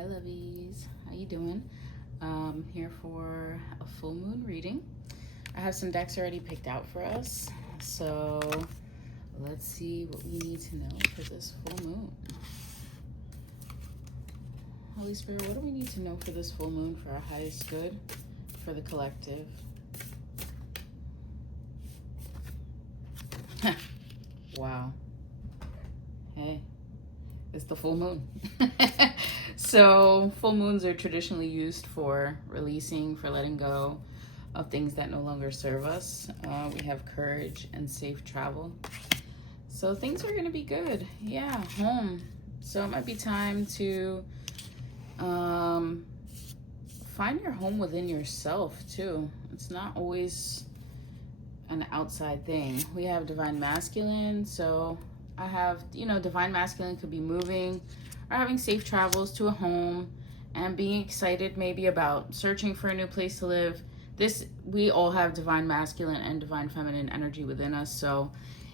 Hi lovies, how you doing? Here for a full moon reading. I have some decks already picked out for us, so let's see what we need to know for this full moon. Holy Spirit, what do we need to know for this full moon for our highest good, for the collective? Wow. Hey, it's the full moon. So full moons are traditionally used for releasing, for letting go of things that no longer serve us. We have courage and safe travel. So things are going to be good. Yeah, home. So it might be time to find your home within yourself too. It's not always an outside thing. We have divine masculine. So I have, divine masculine could be moving or having safe travels to a home and being excited maybe about searching for a new place to live. We all have divine masculine and divine feminine energy within us. So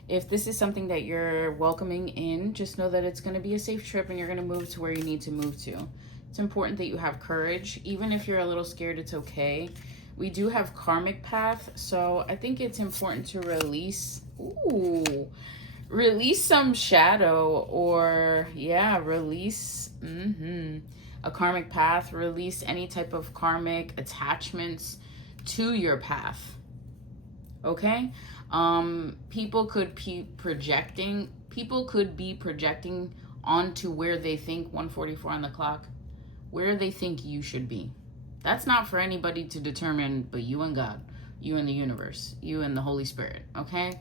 if this is something that you're welcoming in, just know that it's going to be a safe trip and you're going to move to where you need to move to. It's important that you have courage. Even if you're a little scared, it's okay. We do have karmic path. So I think it's important to release some shadow, or release a karmic path, release any type of karmic attachments to your path. Okay? People could be projecting onto where they think 1:44 on the clock, where they think you should be. That's not for anybody to determine but you and God, you and the universe, you and the Holy Spirit, okay?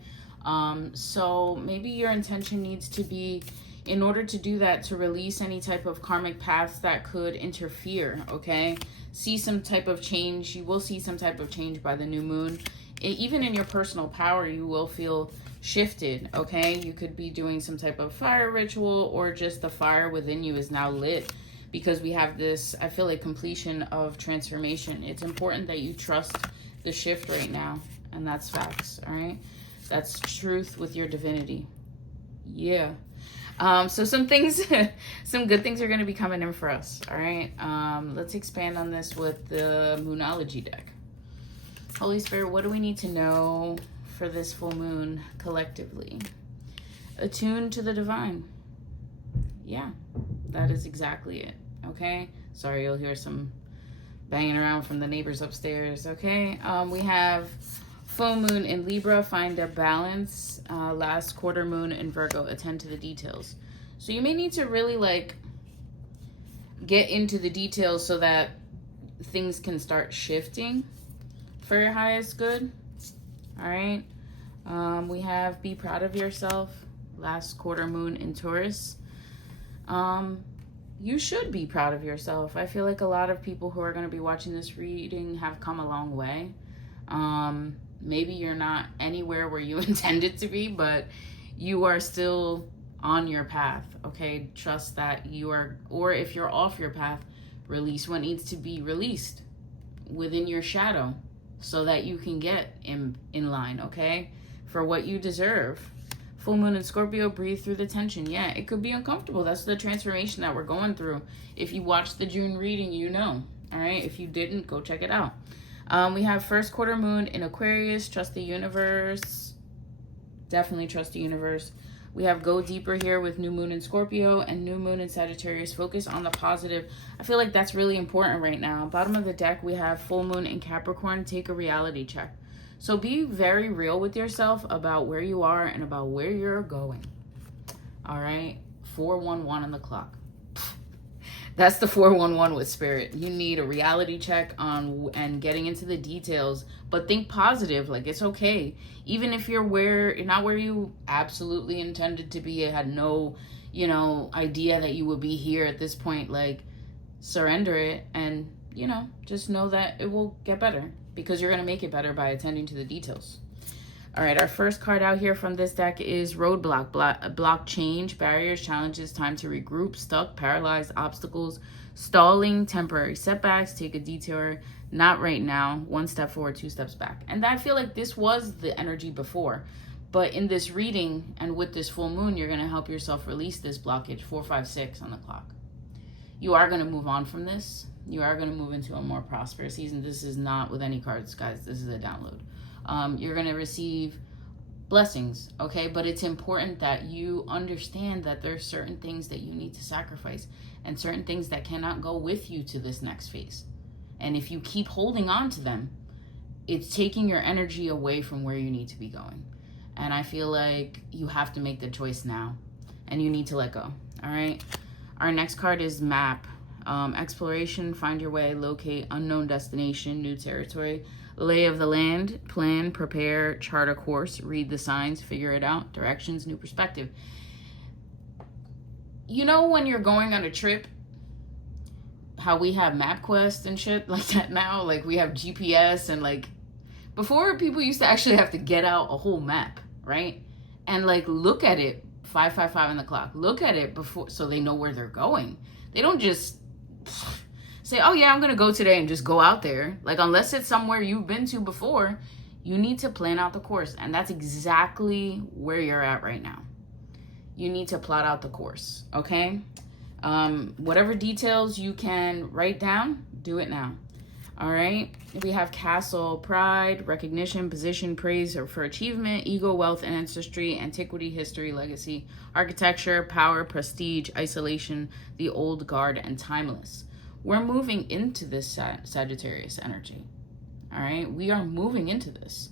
So maybe your intention needs to be, in order to do that, to release any type of karmic paths that could interfere, okay? See some type of change. You will see some type of change by the new moon. Even in your personal power, you will feel shifted, okay? You could be doing some type of fire ritual, or just the fire within you is now lit, because we have this, I feel like, completion of transformation. It's important that you trust the shift right now, and that's facts, all right? That's truth with your divinity. Yeah. So some things, some good things are going to be coming in for us. All right. Let's expand on this with the Moonology deck. Holy Spirit, what do we need to know for this full moon collectively? Attune to the divine. Yeah, that is exactly it. Okay. Sorry, you'll hear some banging around from the neighbors upstairs. Okay. We have full moon in Libra, find a balance. Last quarter moon in Virgo, attend to the details. So you may need to really get into the details so that things can start shifting for your highest good. All right. We have be proud of yourself. Last quarter moon in Taurus. You should be proud of yourself. I feel like a lot of people who are going to be watching this reading have come a long way. Maybe you're not anywhere where you intended to be, but you are still on your path, okay? Trust that you are, or if you're off your path, release what needs to be released within your shadow so that you can get in line, okay? For what you deserve. Full moon in Scorpio, breathe through the tension. Yeah, it could be uncomfortable. That's the transformation that we're going through. If you watched the June reading, you know, all right? If you didn't, go check it out. We have first quarter moon in Aquarius. Trust the universe. Definitely trust the universe. We have go deeper here with new moon in Scorpio and new moon in Sagittarius. Focus on the positive. I feel like that's really important right now. Bottom of the deck, we have full moon in Capricorn. Take a reality check. So be very real with yourself about where you are and about where you're going. All right. 411 on the clock. That's the 411 with spirit. You need a reality check on and getting into the details, but think positive. Like, it's okay. Even if you're not where you absolutely intended to be, had no, idea that you would be here at this point, surrender it and, just know that it will get better because you're going to make it better by attending to the details. All right, our first card out here from this deck is Roadblock. Block change, barriers, challenges, time to regroup, stuck, paralyzed, obstacles, stalling, temporary setbacks, take a detour, not right now, 1 step forward, 2 steps back. And I feel like this was the energy before. But in this reading and with this full moon, you're going to help yourself release this blockage, 4, 5, 6 on the clock. you are going to move on from this. You are going to move into a more prosperous season. This is not with any cards, guys. This is a download. You're going to receive blessings, okay? But it's important that you understand that there's certain things that you need to sacrifice and certain things that cannot go with you to this next phase. And if you keep holding on to them, it's taking your energy away from where you need to be going. And I feel like you have to make the choice now, and you need to let go. All right. Our next card is map. Exploration, find your way, locate, unknown destination, new territory, lay of the land, plan, prepare, chart a course, read the signs, figure it out, directions, new perspective. You know, when you're going on a trip, how we have MapQuest and shit like that now, like we have GPS, and like before, people used to actually have to get out a whole map, right? And like look at it 555 on the clock. Look at it before, so they know where they're going. They don't just say, oh yeah, I'm gonna go today, and just go out there. Like, unless it's somewhere you've been to before, you need to plan out the course. And that's exactly where you're at right now. You need to plot out the course, okay? Whatever details you can write down, do it now. All right. We have castle, pride, recognition, position, praise or for achievement, ego, wealth, and ancestry, antiquity, history, legacy, architecture, power, prestige, isolation, the old guard, and timeless. We're moving into this Sagittarius energy. All right. We are moving into this.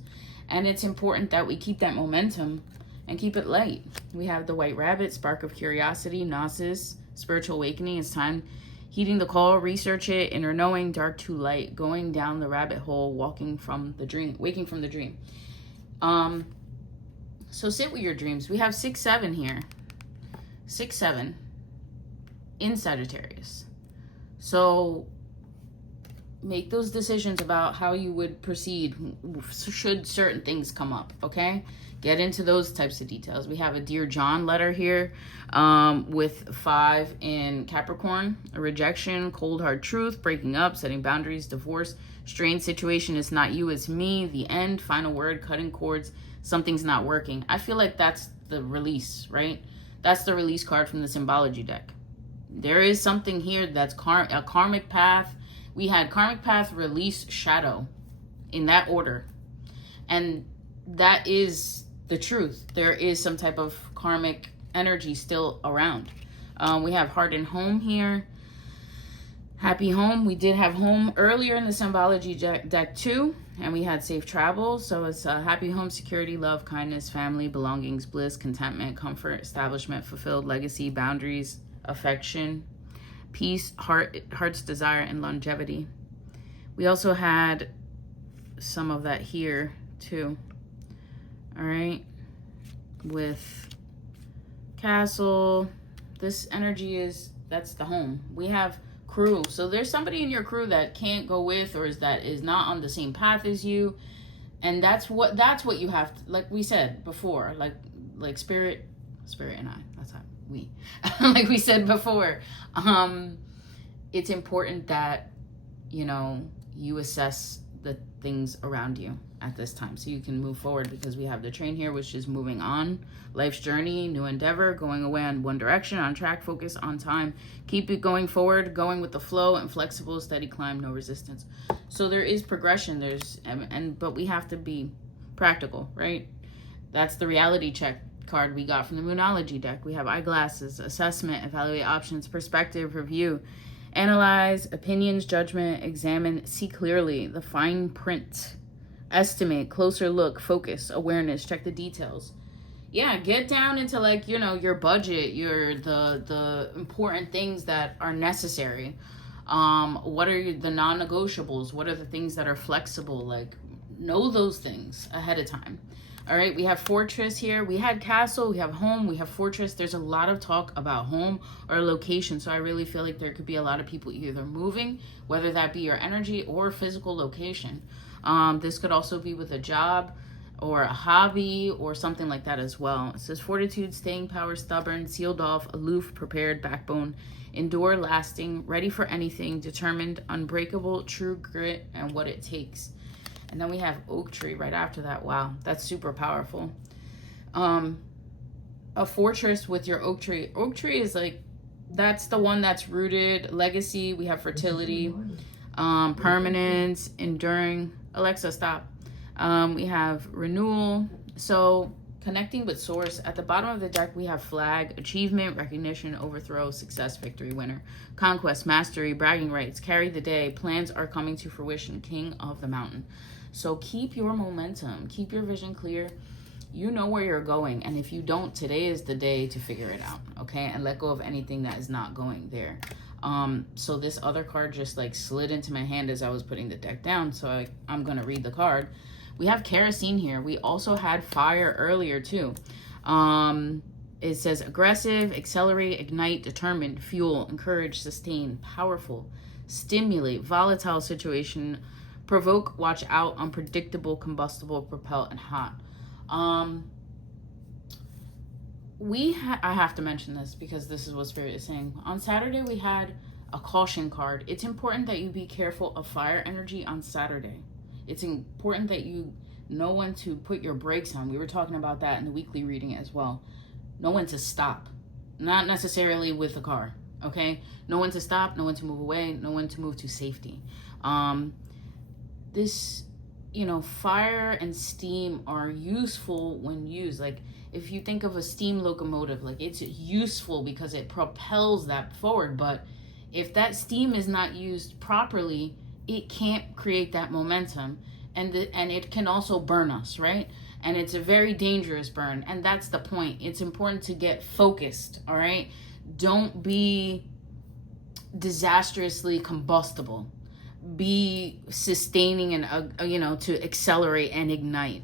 And it's important that we keep that momentum and keep it light. We have the white rabbit, spark of curiosity, gnosis, spiritual awakening. It's time. Heeding the call, research it, inner knowing, dark to light, going down the rabbit hole, waking from the dream. So sit with your dreams. We have 6-7 here. 6-7 in Sagittarius. So make those decisions about how you would proceed should certain things come up, okay? Get into those types of details. We have a Dear John letter here with 5 in Capricorn. A rejection, cold hard truth, breaking up, setting boundaries, divorce, strained situation. It's not you, it's me. The end, final word, cutting cords. Something's not working. I feel like that's the release, right? That's the release card from the symbology deck. There is something here that's a karmic path. We had karmic path, release, shadow in that order. And that is the truth. There is some type of karmic energy still around. We have heart and home here. Happy home. We did have home earlier in the symbology deck too. And we had safe travel. So it's happy home, security, love, kindness, family, belongings, bliss, contentment, comfort, establishment, fulfilled, legacy, boundaries, affection, peace, heart's desire, and longevity. We also had some of that here too. All right, with castle, this energy that's the home. We have crew. So there's somebody in your crew that can't go with, or is not on the same path as you. And that's what you have to, like we said before, like spirit and I, that's how we, like we said before, it's important that, you know, you assess the things around you at this time so you can move forward, because we have the train here, which is moving on, life's journey, new endeavor, going away on one direction, on track, focus, on time, keep it going forward, going with the flow, and flexible, steady climb, no resistance. So there is progression, but we have to be practical, right? That's the reality check card we got from the Moonology deck. We have eyeglasses, assessment, evaluate options, perspective, review, analyze, opinions, judgment, examine, see clearly, the fine print, estimate, closer look, focus, awareness, check the details. Yeah, get down into, like, you know, your budget, the important things that are necessary. What are the non-negotiables? What are the things that are flexible? Like, know those things ahead of time. All right, we have fortress here. We had castle, we have home, we have fortress. There's a lot of talk about home or location. So I really feel like there could be a lot of people either moving, whether that be your energy or physical location. This could also be with a job or a hobby or something like that as well. It says fortitude, staying power, stubborn, sealed off, aloof, prepared, backbone, endure, lasting, ready for anything, determined, unbreakable, true grit, and what it takes. And then we have oak tree right after that. Wow, that's super powerful. A fortress with your oak tree. Oak tree is like that's the one that's rooted. Legacy, we have fertility, permanence, enduring. Alexa, stop. We have renewal. So connecting with source. At the bottom of the deck, we have flag, achievement, recognition, overthrow, success, victory, winner, conquest, mastery, bragging rights, carry the day, plans are coming to fruition, king of the mountain. So keep your momentum, keep your vision clear. You know where you're going, and if you don't, today is the day to figure it out, okay? And let go of anything that is not going there. So this other card just like slid into my hand as I was putting the deck down, so I'm gonna read the card. We have kerosene here. We also had fire earlier too. It says aggressive, accelerate, ignite, determined, fuel, encourage, sustain, powerful, stimulate, volatile situation, provoke, watch out, unpredictable, combustible, propel, and hot. I have to mention this because this is what Spirit is saying. On Saturday, we had a caution card. It's important that you be careful of fire energy on Saturday. It's important that you know when to put your brakes on. We were talking about that in the weekly reading as well. Know when to stop. Not necessarily with the car, okay? Know when to stop, know when to move away, know when to move to safety. This, fire and steam are useful when used. Like, if you think of a steam locomotive, like, it's useful because it propels that forward. But if that steam is not used properly, it can't create that momentum, and it can also burn us, right? And it's a very dangerous burn, and that's the point. It's important to get focused, all right? Don't be disastrously combustible. Be sustaining and to accelerate and ignite,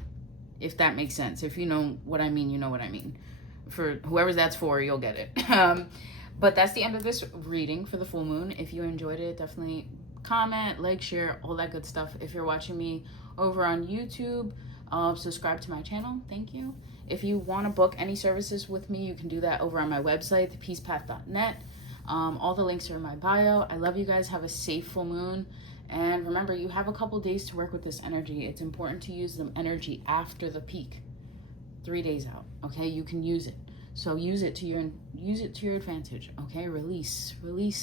if that makes sense. If you know what I mean, you know what I mean. For whoever that's for, you'll get it. But that's the end of this reading for the full moon. If you enjoyed it, definitely comment, like, share, all that good stuff. If you're watching me over on YouTube, subscribe to my channel. Thank you. If you want to book any services with me, you can do that over on my website, thepeacepath.net. All the links are in my bio. I love you guys. Have a safe full moon. And remember, you have a couple days to work with this energy. It's important to use the energy after the peak, 3 days out. Okay, you can use it. So use it to your advantage. Okay, release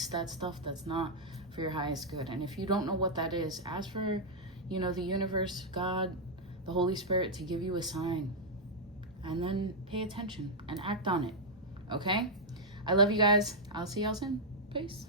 that stuff that's not for your highest good. And if you don't know what that is, ask for, the universe, God, the Holy Spirit to give you a sign, and then pay attention and act on it. Okay, I love you guys. I'll see y'all soon. Peace.